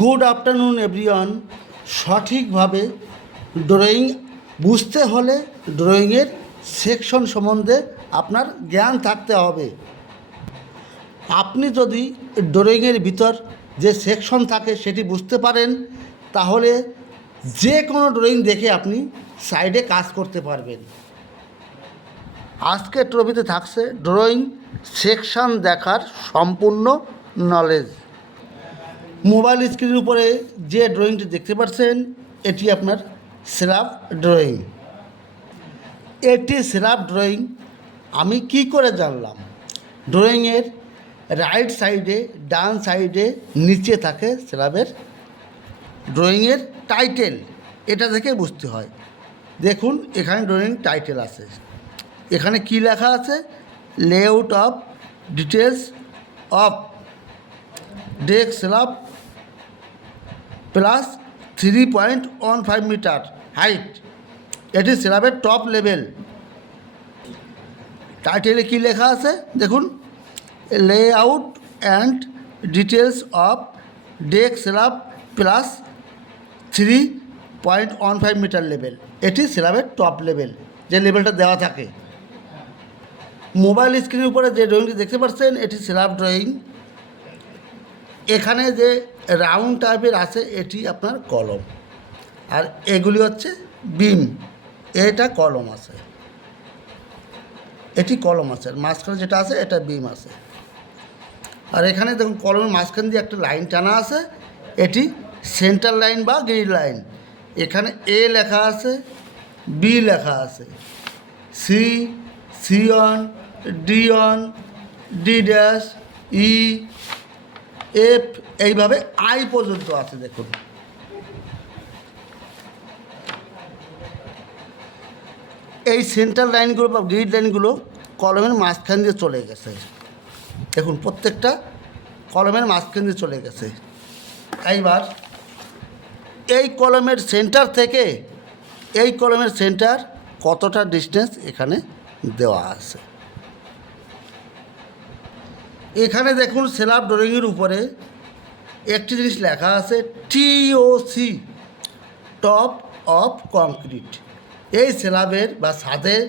Good afternoon everyone. সঠিকভাবে drawing বুঝতে হলে ড্রয়িংয়ের সেকশন সম্বন্ধে আপনার জ্ঞান থাকতে হবে। আপনি যদি ড্রয়িংয়ের ভিতর যে সেকশন থাকে সেটি বুঝতে পারেন, তাহলে যে কোনো ড্রয়িং দেখে আপনি সাইডে কাজ করতে পারবেন। আজকের টপিতে থাকছে ড্রয়িং সেকশন দেখার সম্পূর্ণ নলেজ। মোবাইল স্ক্রিনের উপরে যে ড্রয়িংটি দেখতে পাচ্ছেন, এটি আপনার স্ল্যাব ড্রয়িং। এটি স্ল্যাব ড্রয়িং আমি কি করে জানলাম? ড্রয়িংয়ের রাইট সাইডে, ডান সাইডে, নিচে থাকে স্ল্যাবের ড্রয়িংয়ের টাইটেল, এটা থেকে বুঝতে হয়। দেখুন, এখানে ড্রয়িং টাইটেল আছে। এখানে কি লেখা আছে? Layout of details of deck slab plus 3.15 metre height. এটি স্ল্যাবের টপ লেভেল। টাইটেলে কি লেখা আছে দেখুন, layout and details of deck slab plus 3.15 metre level. এটি স্ল্যাবের টপ লেভেল, যে লেভেলটা দেওয়া থাকে। মোবাইল স্ক্রিনের উপরে যে ড্রয়িংটি দেখতে পাচ্ছেন, এটি স্ল্যাব ড্রয়িং। এখানে যে রাউন্ড টাইপের আছে, এটি আপনার কলম, আর এগুলি হচ্ছে বিম। এটা কলম আছে, এটি কলম আছে, আর মাঝখানে যেটা আছে এটা বিম আছে। আর এখানে দেখুন, কলমের মাঝখান দিয়ে একটা লাইন টানা আছে, এটি সেন্টার লাইন বা গ্রিড লাইন। এখানে এ লেখা আছে, বি লেখা আছে, সি, C1, D1, D' ই, এফ, এইভাবে আই পর্যন্ত আছে। দেখুন, এই সেন্টার লাইনগুলো বা গ্রিড লাইনগুলো কলমের মাঝখান দিয়ে চলে গেছে। দেখুন, প্রত্যেকটা কলমের মাঝখান দিয়ে চলে গেছে। এইবার এই কলমের সেন্টার থেকে এই কলমের সেন্টার কতটা ডিস্টেন্স এখানে দেওয়া আছে। এখানে দেখুন, স্ল্যাব ড্রয়িংয়ের উপরে একটি জিনিস লেখা আছে, TOC, টপ অফ কংক্রিট। এই স্ল্যাবের বা ছাদের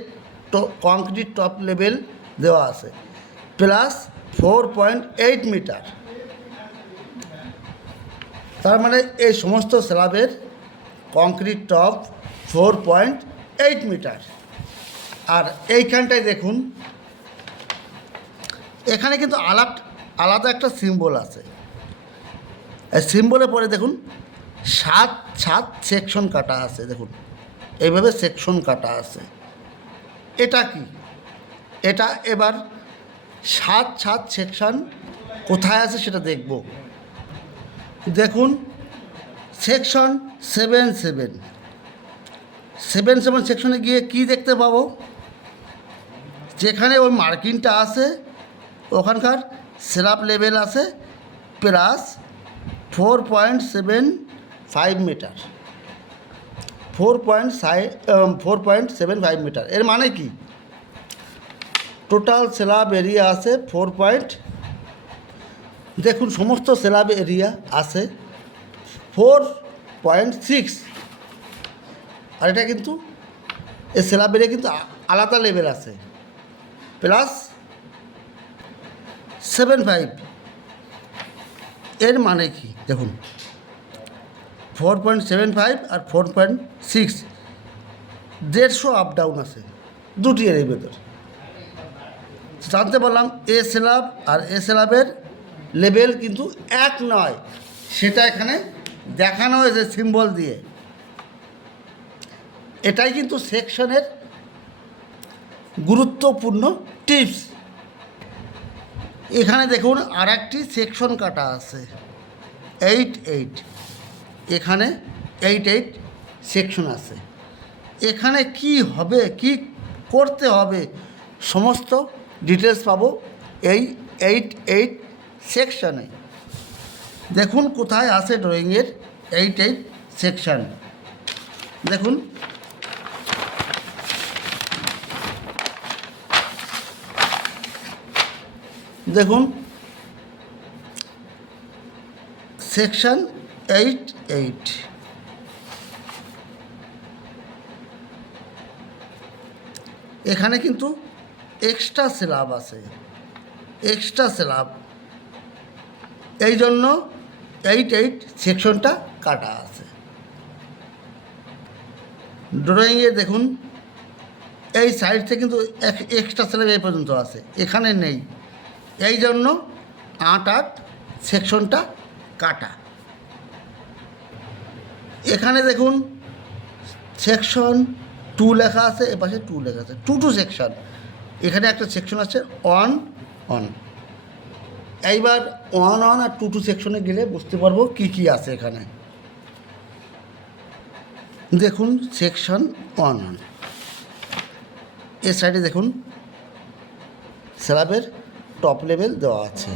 কংক্রিট টপ লেভেল দেওয়া আছে প্লাস 4.8 মিটার। তার মানে এই সমস্ত স্ল্যাবের কংক্রিট টপ 4.8 মিটার। আর এইখানটায় দেখুন, এখানে কিন্তু আলাদা একটা সিম্বল আছে। এই সিম্বলে পরে দেখুন 7 সেকশন কাটা আছে। দেখুন, এইভাবে সেকশন কাটা আছে। এটা কি? এটা এবার 7 সেকশন কোথায় আছে সেটা দেখব। দেখুন, সেকশন 7 সেকশনে গিয়ে কি দেখতে পাবো? যেখানে ওই মার্কিংটা আছে, ওখানকার স্ল্যাব লেভেল আছে প্লাস 4.75 মিটার। 4.75 মিটার। এর মানে কি? টোটাল স্ল্যাব এরিয়া আছে 4. দেখুন, সমস্ত স্ল্যাব এরিয়া আছে 4.6। আর এটা কিন্তু এই স্ল্যাব এরিয়া কিন্তু আলাদা লেভেল আছে প্লাস 75। এর মানে কি? দেখুন, 4.75 আর 4.6, 150 আপ ডাউন আছে দুটি এর ভেতর। জানতে পারলাম এ স্ল্যাব আর এ স্ল্যাবের লেভেল কিন্তু এক নয়, সেটা এখানে দেখানো হয়েছে সিম্বল দিয়ে। এটাই কিন্তু সেকশনের গুরুত্বপূর্ণ টিপস। এখানে দেখুন, আর একটি সেকশন কাটা আছে 8. এখানে 8 সেকশন আছে। এখানে কি হবে, কি করতে হবে, সমস্ত ডিটেলস পাবো এই 8 সেকশনে। দেখুন কোথায় আছে ড্রয়িংয়ের 8 সেকশন। দেখুন, দেখুন সেকশন এইট এইট। এখানে কিন্তু এক্সট্রা স্ল্যাব আছে, এক্সট্রা স্ল্যাব, এই জন্য 8-8 সেকশনটা কাটা আছে। ড্রয়িংয়ে দেখুন এই সাইড থেকে কিন্তু এক্সট্রা স্ল্যাব এই পর্যন্ত আছে, এখানে নেই, এই জন্য 8-8 সেকশনটা কাটা। এখানে দেখুন সেকশন 2 লেখা আছে, এপাশে 2 লেখা আছে, 2 সেকশন। এখানে একটা সেকশন আছে 1-1। এইবার 1-1 আর 2 সেকশনে গেলে বুঝতে পারবো কি কি আছে এখানে। দেখুন সেকশন 1-1, এর সাইডে দেখুন স্ল্যাবের টপ লেভেল দেওয়া আছে।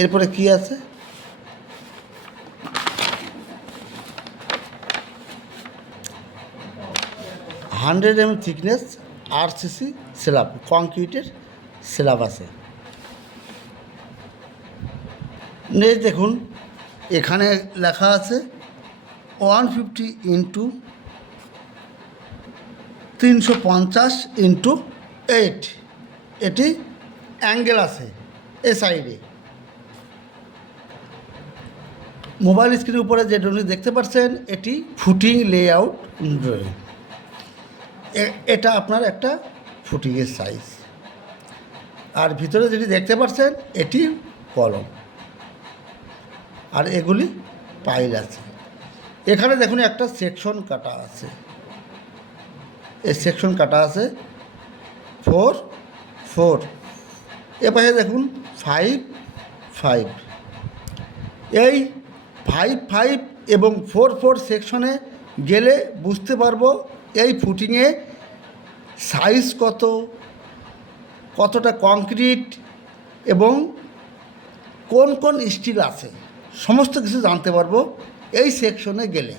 এরপরে কি আছে, 100 mm থিকনেস RCC স্ল্যাব, কংক্রিটের স্ল্যাব আছে। নেক্সট দেখুন এখানে লেখা আছে 150x350x8, এটি অ্যাঙ্গেল আছে এ সাইডে। মোবাইল স্ক্রিনের উপরে যে ড্রয়িং দেখতে পাচ্ছেন এটি ফুটিং লেআউট ড্রয়িং। এটা আপনার একটা ফুটিংয়ের সাইজ। আর ভিতরে যেটি দেখতে পাচ্ছেন এটি কলম, আর এগুলি পাইল আছে। এখানে দেখুন একটা সেকশন কাটা আছে, এই সেকশন কাটা আছে 4-4। এপাশে দেখুন 5-5। এই 5-5 এবং 4-4 সেকশনে গেলে বুঝতে পারবো এই ফুটিংয়ে সাইজ কত, কতটা কংক্রিট এবং কোন কোন স্টিল আছে, সমস্ত কিছু জানতে পারবো এই সেকশনে গেলে।